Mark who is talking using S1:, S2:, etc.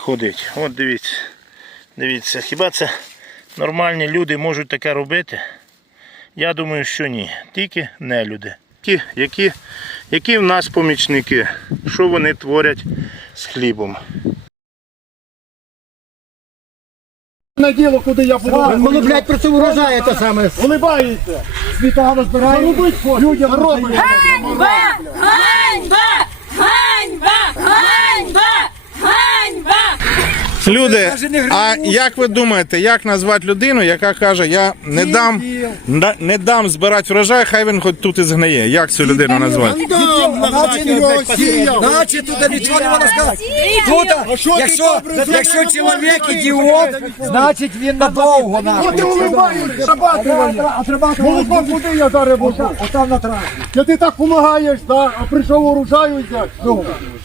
S1: ходить. От дивіться. Дивіться, хіба це нормальні люди можуть таке робити? Я думаю, що ні. Тільки не люди. Які в нас помічники? Що вони творять з хлібом?
S2: На діло, куди я буду.
S3: Воно, блядь, про це урожає те саме.
S2: Улибається. Світана збирає. Людям робить.
S4: Ганьба! Ганьба! Ганьба! Ганьба! Ганьба!
S5: Люди, а як ви думаєте, як назвати людину, яка каже, я не дам збирати врожай, хай він хоч тут і згниє. Як цю людину назвати?
S3: Значить, тут нічого не можна сказати. Тут, якщо чоловік ідіот, значить він надовго.
S2: От ти улибаєшся, забатыває. Молоко куди я зараз буду?
S3: Отам на траві.
S2: Ти так допомагаєш, а прийшов урожаю взяти.